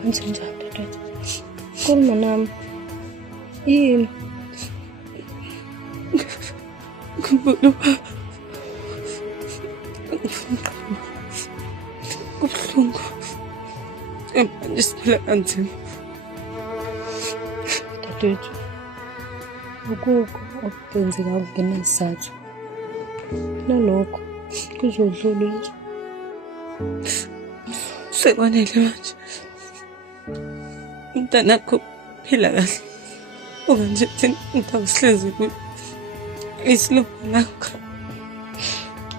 kwenze njani dadewethu? Khuluma nami. Yini? Kubuhlungu. Manje siphila kanzima. Dadewethu, ukukho okubenzeka kungenasizathu. Nalokho kuzodlula nje. Sekwanele manje. Umntanakho phila kahle. Unganje thina ngitawusihlezi kuyo. Isilungu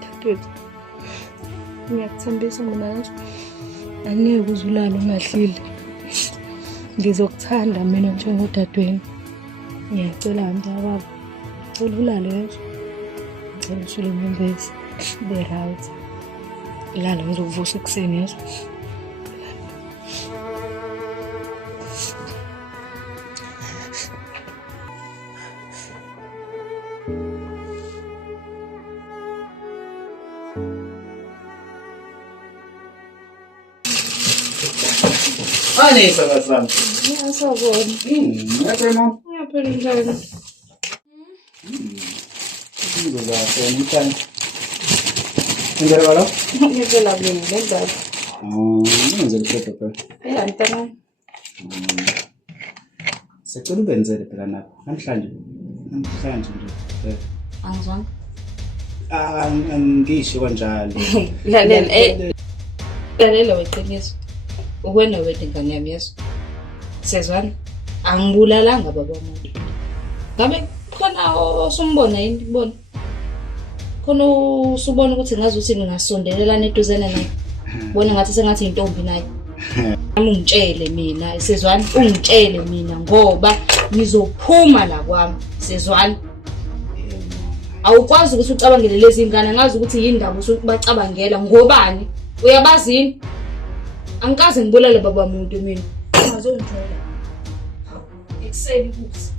dadewethu, ngiyakuthembisa mina nje angeke uzulala ungadlile. Ngizokuthanda mina njengodadewenu. Ngiyacela mntakababa, ngicela ulale nje. Ngicela ushule inyembezi, ube right. Lala ngizokuvusa ekuseni nje. Ani sana. Ngiyasabona. Ngiyabona. Ngiyaphela njalo. Ngizolala ngitani. Ngiyela balo? Ngiyela mina lendaba. Ngenzele phepha phela. Antana. Secela ubenzele phela nakho. Namhlanje nje. Angizwanga. Angisho kanjalo. Lalela lalela weqiniso. Ukwena wethu ingane yami yeso. Sezwana angibulalanga baba umuntu. Ngabe khona osumbona yini kubona? Khona usubona ukuthi ngazuthi ngingasondelelana eduzane naye. Bona ngathi sengathi intombi naye. Ungitshele mina sezwana ungitshele mina ngoba ngizophuma la kwami sezwana. Awukwazi ukuthi ucabangele lezi ingane ngazi ukuthi yindaba usubacabangela ngobani uyabazi yini angikaze ngibulale baba umuntu mina ngazongithola ekuseni kusi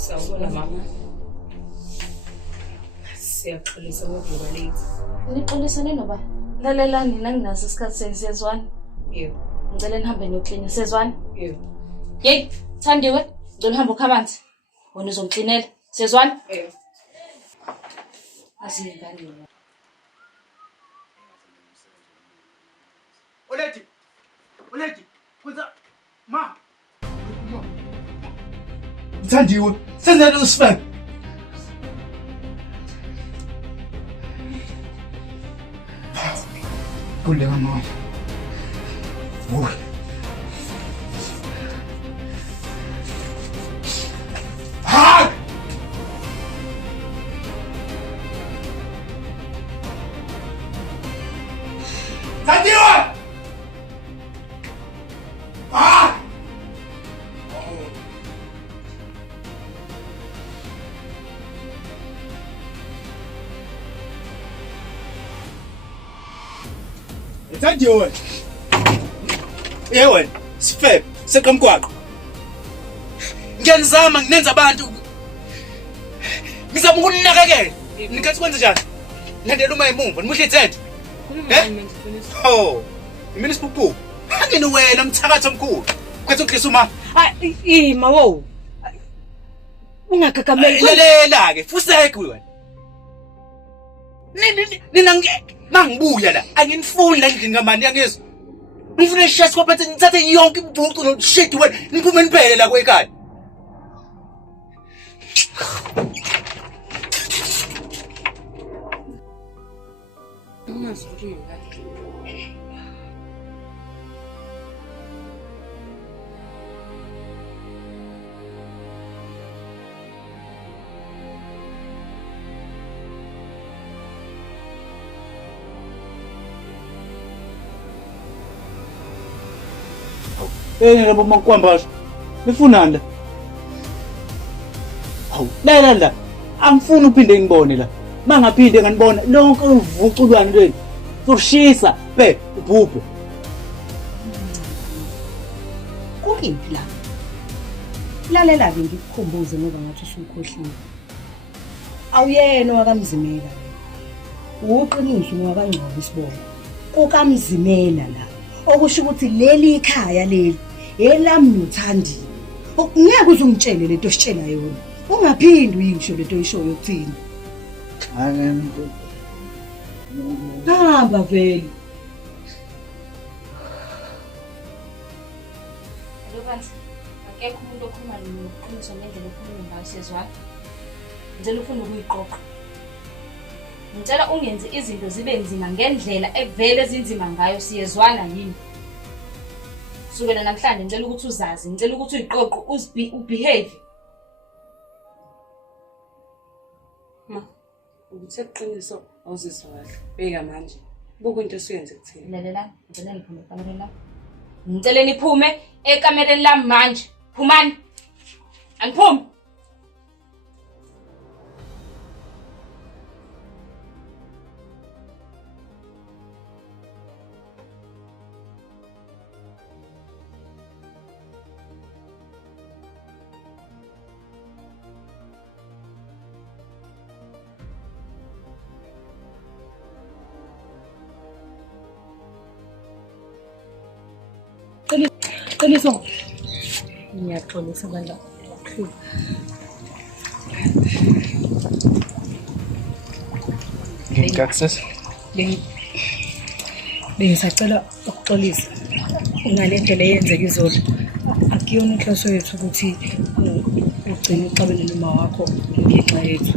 Sawubona mama. Siyaxolisa ngokuba late. Nixolisane noba lalela nina nginaso isikhathi sesizwana. Yebo. Ngicela nihambe niyoklinga sezwana. Yebo. Hey, Thandiwe, ngicela uhambe ukhamanzi. Wena uzongiklinela. Sezwana? Yebo. Asingani. Oledi. Kwenza ma. Thandiwe. Senza lo spam. Kulle mama. Thandiwe. Yewe, sifebe, sekamkwaqo. Ngiyanizama nginenza abantu. Ngizama ukunakekela. Nikathi kwenze njani? Landela uma emumva, nimuhle itsende. Oh, mina sipuphu. Angene wena mthakatho omkhulu. Kwethu uklisa uma. Mawo. Ungagagameli. Lalela ke, fuseke wena. Nina mangibuya la, anginifuni la endlini kamani yangizwa. Ngifuna ishasi kwaphethe ngithathe yonke imvucu no shit wena, niphume niphele la kwekhaya. Ungazuri labo makwamba. Nifunanda. Hawu, la. Angifuni uphinde ngibone la. Mangaphinde nganibona lonke uvuculwane lweni. Soshisa, ubhubhe. Kuyiphi la? Lalela-ke ngikukhumbuze ngoba ngathi usukhohliwe. Awuyena wakamzimela. Uqiniso ngakangcobo isibona. KukaMzimela la. Okusho ukuthi leli ikhaya leli elami noThandi. Ngeke uzungitshele lento ositshela yona. Ungaphindi uyisho lento oyishoyo yokuthini. Angento. Hamba vele. Lobanzi, akekho umuntu okhuluma noqiniso ngendlela okhuluma ngayo siyezwana. Ngicela ufune ukuyiqoqa. Ngicela ungenzi izinto zibe nzima ngendlela evele ezinzima ngayo siyezwana yini. Sukela namhlanje ngicela ukuthi uzazi, ngicela ukuthi uyiqoqe ubehave. Ma, ngithe iqiniso awuzizwa kahle. Beka manje. Buku into esiyenze kuthini? Lalela, ngicela niphume kamereni lami. Ngicela niphume ekamereni lami manje. Phumani. Aniphume. Qiniso. Ngiyaxolisa bandla. Ngikakuses. Bengisacela ukuxolisa ngale ndlela eyenzeka izolo. Akuyona inhloso yethu ukuthi ugcine uxabene noma wakho ngenxa yethu.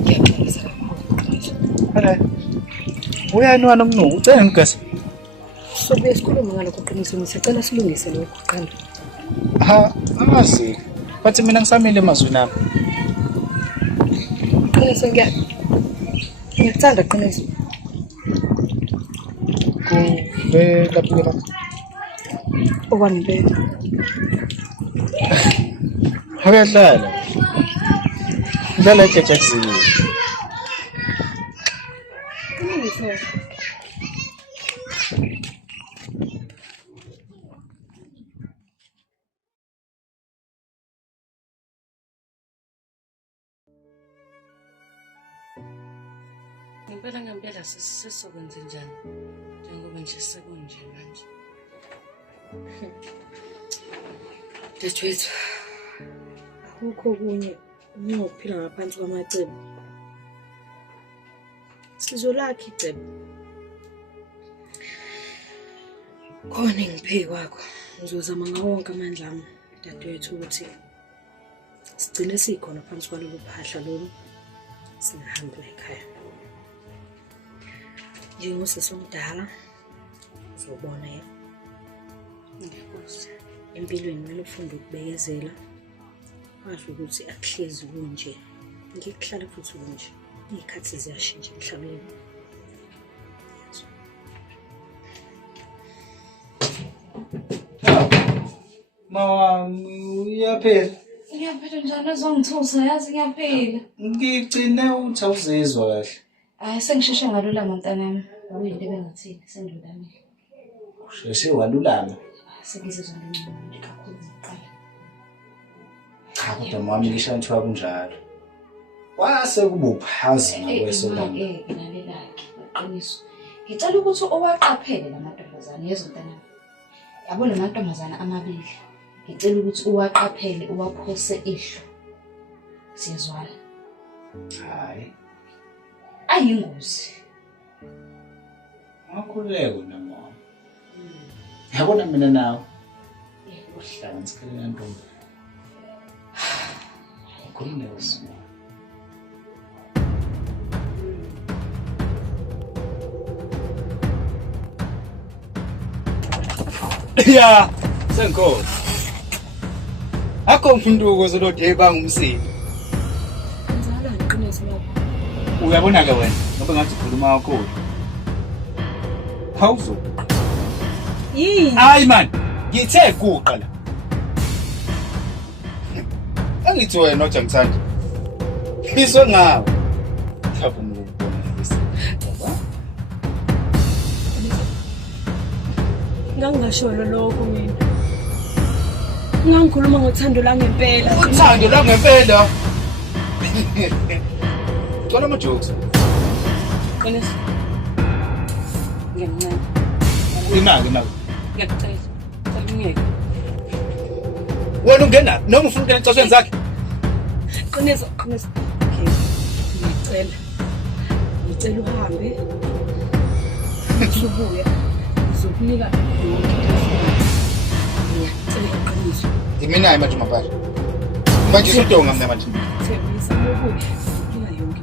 Ngiyaxolisa kakhulu. Hale. Uyani wena umnuku? Ucela ngigasi. Sobe sikhuluma ngalokho Qiniso ngisacela silungise lokho qala. Angazi. Bathi mina ngisamile emazweni ami. Qiniso ngikuthanda Qiniso. Kuvela phela. Okwani be. Uyadlala. Udlala eJackson. Qiniso. Ngempela sesizokwenza njani njengoba nje sekunje manje. Dadewethu, akukho kunye ngokuphila ngaphansi kwamacebo. Sizolakha icebo. Khona engiphe kwakho. Ngizozama ngawo wonke amandla ami dadewethu ukuthi sigcine sikhona phansi kwalolu phahla lolu singahambi ekhaya. Njengosisi omdala uzobona Ngiyakuzwa. empilweni kumele ufunde ukubekezela. Wazi ukuthi akuhlezi kunje. Ngikuhlala futhi kunje. Izikhathi ziyashintsha emhlabeni. Mawami uyaphela. Ngiyaphela njani ezongithusa yazi ngiyaphela. Ngigcine uthi awuzizwa kahle. Hayi sengisheshe ngalulama mntanami. Uyinto ebengathini sengilulamile. Sheshe walulama. Sengizizwa ngingcono kakhulu ngiqala. Cha kodwa mami ngisho ngithi kunjalo. Wase kuba uphazi nakwesona. Nalelakhe iqiniso. Ngicela ukuthi owaqaphele lamantombazane yezontanami. Yabo lamantombazane amabili. Ngicela ukuthi uwaqaphele uwaphose ihlo. Siyezwana. Hayi. Ayingozi. Akhuleko nami. Yabona mina nawe. Uhlala ngisikele ntombi. Khululeko sima. Ya, senko. Akho umuntu okozolode bangumsini. Ngizala iqiniso lapho. Uyabona ke wena, ngoba ngathi ukhuluma kakhulu. Hawuzo. Yini? Hayi man, ngithe kuqa la. Angithi wena noJamthanda. Iswe ngawe. Mhlawumbe ngikubona bese. Ngangasholo lokho mina. Ngangikhuluma ngothando la ngempela. Uthando la ngempela. Thola ama jokes. Qinisa. Ngiyamncane. Inaki. Ngiyacela. Ngiyeke. Wena ungena noma ufuna ukungena ecasheni zakhe? Qinisa. Okay. Ngicela uhambe. Usubuya. Uzokunika yonke ngiyacela qiniso. Imina manje mabala. Manje sodonga mina manje. Thembisa ngokuya. Uzokunika yonke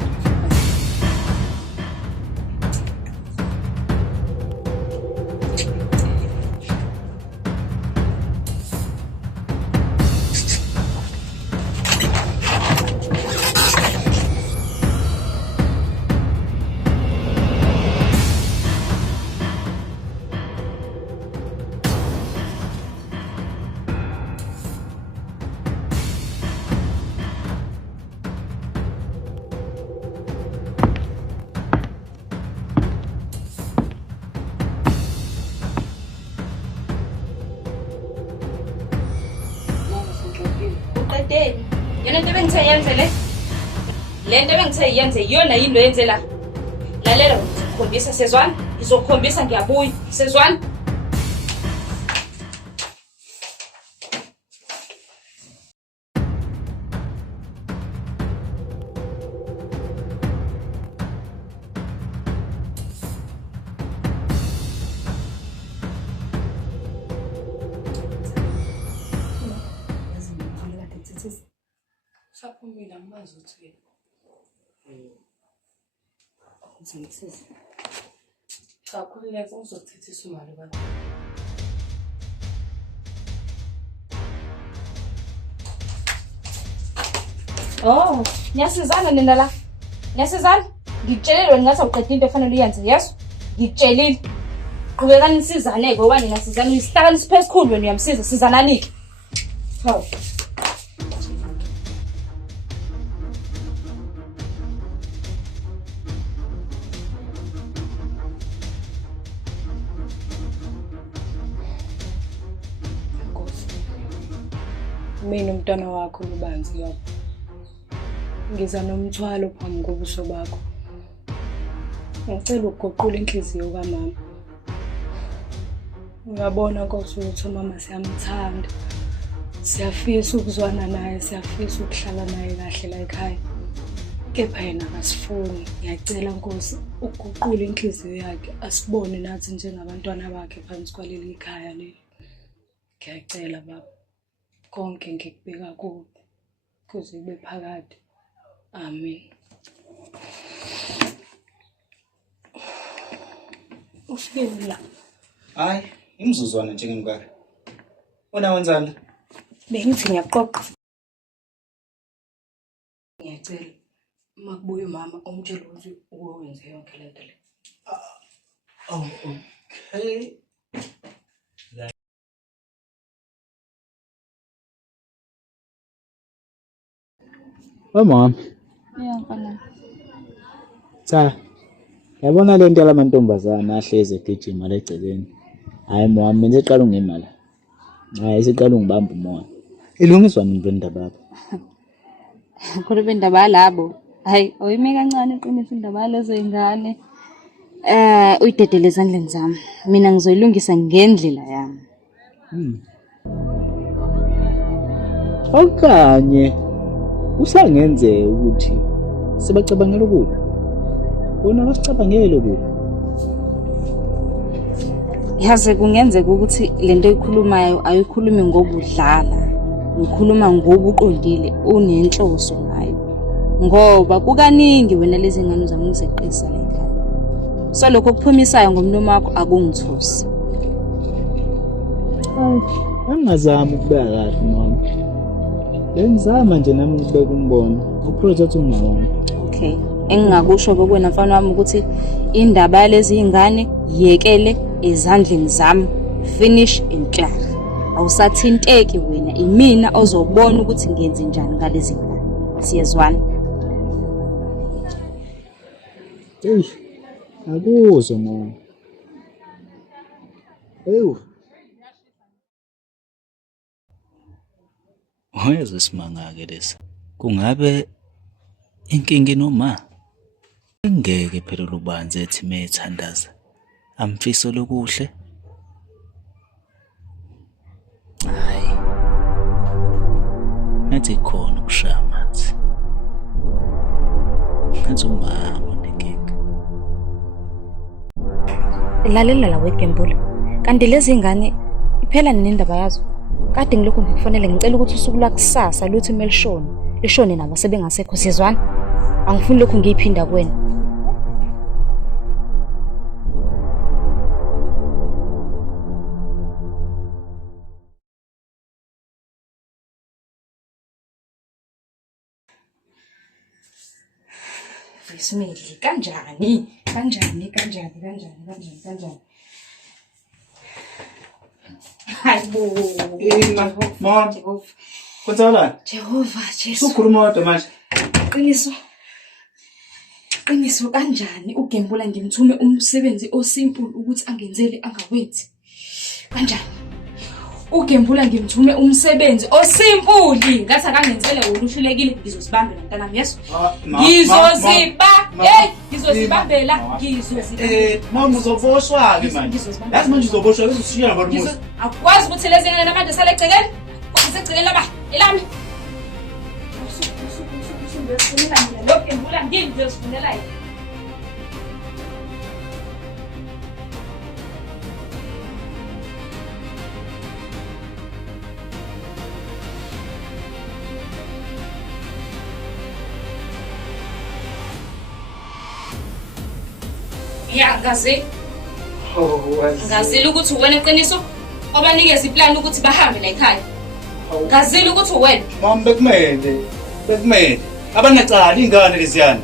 Uqedeni. Yena into bengithe yenze le. Le nto bengithe yenze iyona yini lo yenze la. Lalela ngizokukhombisa sezwana. Ngizokukhombisa ngiyabuya. Sezwana. Saphumile angimazi ukuthi ngizongisiza. Sakhululeka uzokuthethisa imali bani. Oh, niyasizana nina la. Niyasizana? Ngikutshelile ngathi awuqeda into efanele uyenze, yes? Ngikutshelile. Qhubekani nisizane ngoba nina sizana isihlakani siphe esikhulu wena uyamsiza sizanani-ke. Hawu. Mina umntwana wakho ubanzi lapho. Ngiza nomthwalo phambi kobuso bakho. Ngicela uguqule inhliziyo kaMama. Uyabona Nkosi ukuthi uMama siyamthanda. Siyafisa ukuzwana naye, siyafisa ukuhlala naye kahle la ekhaya. Kepha yena akasifuni. Ngiyacela Nkosi uguqule inhliziyo yakhe asibone nathi njengabantwana bakhe phansi kwaleli ekhaya leli. Ngiyacela baba. Konke ngikubeka kuwe kuze ube phakade. Amen. Ufike la. Hayi, imzuzwana njengemkakhe. Wena wenzani? Bengithi ngiyaqoqa. Ngiyacela uma kubuya uMama umtshela ukuthi uwenze yonke lento le. Oh, okay. Mama. Mfana. Yabona lento lamantombazana ahleze egijima legcekeni. Hayi mama, mina seqala ungemala. Hayi seqala ungibamba umoya. Ilungiswa nini indaba yakho? Khona indaba yalabo. Hayi, oyime kancane iqinisa indaba yalezo ingane. Uyidedele ezandleni zami. Mina ngizoyilungisa ngendlela yami. Okanye usangenzeka ukuthi sebacabangela ukuthi bona basicabangele ukuthi Yaze kungenzeka ukuthi lento eyikhulumayo ayikhulumi ngobudlala. Ngikhuluma ngobuqondile unenhloso nayo. Ngoba kukaningi wena lezi ngane uzama ukuzeqisa la ekhaya. So lokho kuphumisayo ngomlomo wakho akungithosi. Angazama ukubeka kahle mama. Bengizama nje nami ukubeka umbono. Uproject umama. Okay. Engingakusho kokwena mfana wami ukuthi indaba yalezi ingane yekele ezandleni zami. Finish and clear. awusathinteki wena, imina ozobona ukuthi ngenze njani ngalezi ngane. Siyezwana? Eyi, akuzo mama. Ewu. Wayeza isimanga-ke lesi. Kungabe inkinga inoma? Ngeke phela lubanzi ethi meyithandaza. Amfiso lokuhle. Hayi. Ngathi khona ukushaya amanzi. Ngathi umama nenkinga. Lalela la wegembula. Kanti lezi ngane iphela nendaba yazo. Kade ngilokhu ngikufonele ngicela ukuthi usuku lakusasa luthi melishone. Lishone nabo sebengasekho. Siyezwana? Angifuni lokhu ngiyiphinda kuwena. Vesimili, kanjani? Hayibo. Mama. Kwenzakalani? Jehova, Jesu. Ukhuluma kodwa manje. Qiniso kanjani ugembula ngimthume umsebenzi osimple ukuthi angenzele angawenzi? Kanjani? Ugembula ngimthume umsebenzi osimple ngathi akangenzele wona uhlulekile ngizosibambela mntanami Yesu. Ngizozibambela. Mama uzoboshwa ke manje. Yazi manje uzoboshwa bese ushiya nabantu muzi. Akwazi ukuthi lezi ngane nabantu sale egcekeni? Usegcekeni laba, elami. Lo gembula ngizozifunela yena. Ya ngazi. Ngazile ukuthi uwena eqiniso obanikeza iplan ukuthi bahambe la ekhaya. Ngazile ukuthi uwena. Mama bekumele. Abanacala ingane leziyana.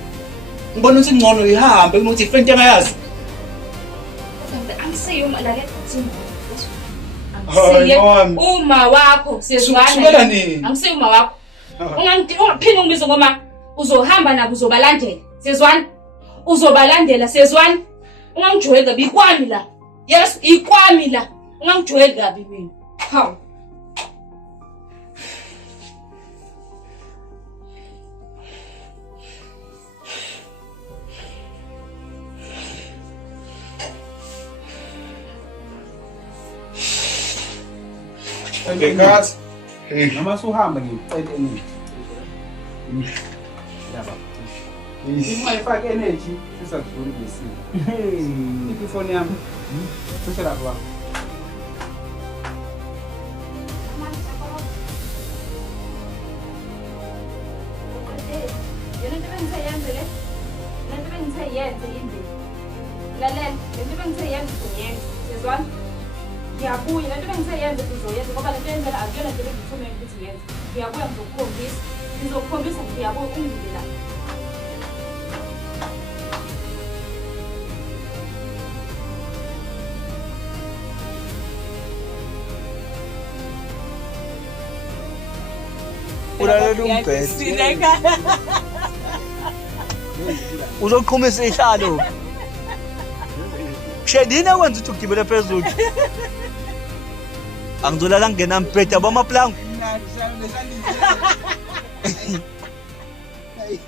Ngibona ukuthi ingcono ihambe kunokuthi ifente mayazi. Angisiyo la ke uma wakho siyezwana. Sukela nini? Angisiyo uma wakho. Ungaphinde ungibize ngoma uzohamba nabo uzobalandela. Siyezwana? Uzobalandela siyezwana? Ungangijwayeli kabi ikwami la. Yes, ikwami la. Ungangijwayeli kabi mina. Hawu. Ngekat. Noma suhamba ngicela energy. Yaba. Uma ifake energy sisakudlula ngesimo. Ifoni yami. Kusho lapha baba. Ngiyabuya lento bengiseyenze uzoyenza ngoba lento yenzela akuyona nto engithume ukuthi yenze. Ngiyabuya ngizokukhombisa ngiyabuya ungidlela. Ulalela umbhedo. Uzoqhumisa ihlalo. Shedina wenza ukuthi ugibele phezulu. Angizolala ngena mbheda bamaplango. Hey.